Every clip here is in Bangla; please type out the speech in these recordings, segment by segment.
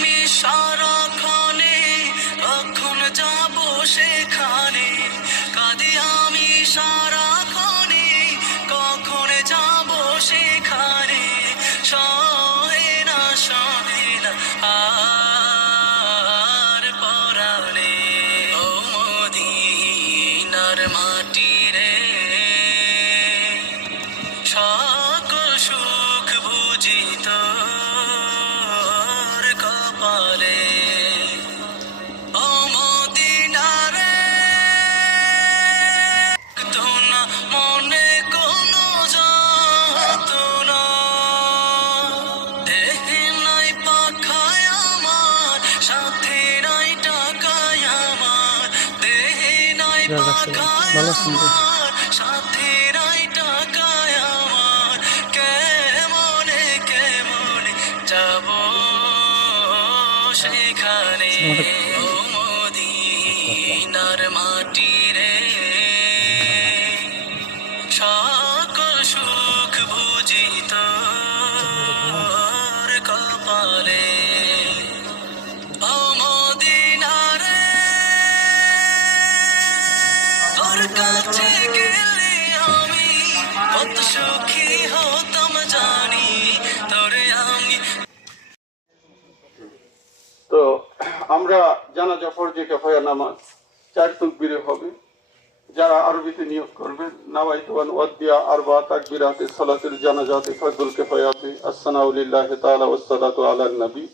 আমি সারাক্ষণে, কখন যাব সেখানে, কাঁদি আমি সারাক্ষণে, কখন যাব সেখানে, সহে না আর পরাণে। ও মদিনার মাটি রে, সকল সুখ বুঝি তোর কপালে। ও মদিনা রে, তো না মনে কোনো যাতনা, দেহে নাই পাখায় আমার, সাথে নাই টাকায় আমার, দেহে নাই পাখায় আমার, সাথে নাই টাকায় আমার, কেমনে কেমনে যাব সেখানে। ও মদিনার মাটি রে, সকল সুখ বুঝি তোর কপালে। ও মদিনা রে, তোর কাছে গেলে আমি কত সুখী হতাম জানি, তোরে আমি। তো আমরা জানাজা ফরজে কিফায়া নামাজ 4 তাকবীরে হবে। যারা আরবিতে নিয়ত করবেন, নাওয়াইতু আন উদ্দিয়া আরবা তাকবীরাতে সালাতুল জানাজাতে ফরদুল কিফায়াতে আসসানাউ লিল্লাহি তাআলা ওয়াস সালাতু আলান নবী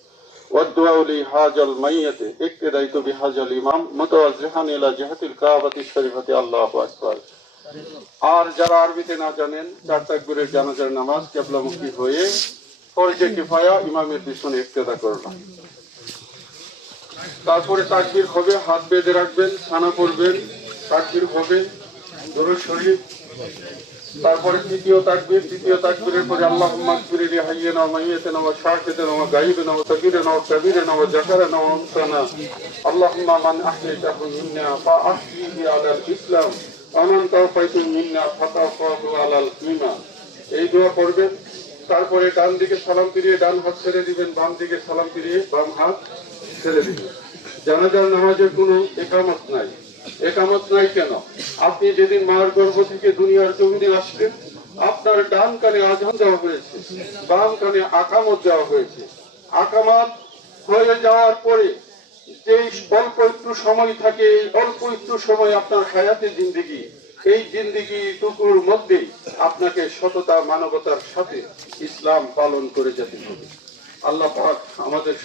ওয়াদ দুআউ লি হাজাল মাইয়াতে ইক্তদাইতু বিহাজাল ইমাম মুতাওয়াজ্জিহান ইলা জিহাতিল কাবাতি শরীফাতি আল্লাহু আকবার। আর যারা আরবিতে না জানেন, 4 তাকবীরের জানাজার নামাজ কিবলামুখী হয়ে ফরজে কিফায়া ইমামের পিছনে ইক্তেদা করবেন। তারপরে তাকবীর হবে, হাত বেঁধে রাখবেন, ছানা পড়বেন, তাকবীর হবে, দরুদ শরীফ। তারপরে তৃতীয় তাকবীরের পরে আল্লাহুম্মা গফির লি হাইয়িনা ওয়া মাইয়িতিনা ওয়া শাহিদিনা ওয়া গায়িবিনা ওয়া সাগীরিনা ওয়া কাবীরিনা ওয়া যাকারিনা ওয়া উনসানা, আল্লাহুম্মা মান আহইতাহু মিন্না ফাআহইহি আলাল ইসলাম ওয়া মান তাওফাইতু মিন্না ফাতাওফাহু আলাল ঈমান। এই দোয়া করবেন। তারপরে ডান দিকে সালাম ফিরিয়ে ডান হাত ছেড়ে দিবেন, বাম দিকে সালাম ফিরিয়ে বাম হাত ছেড়ে দিবেন। জানাজার নামাজের কোনো একামত নাই। একামত নাই কেন? আপনি যেদিন মার গর্ভ থেকে দুনিয়ার জমিনে আসলেন, আপনার ডান কানে আযান দেওয়া হয়েছে, বাম কানে আকামত দেওয়া হয়েছে। আকামত হয়ে যাওয়ার পরে যে অল্প একটু সময় থাকে, এই অল্প একটু সময় আপনার হায়াতে জিন্দেগি, এই জিন্দেগি টুকুর মধ্যেই আপনাকে সততা মানবতার সাথে ইসলাম পালন করে যেতে হবে। আল্লাহ পাক আমাদের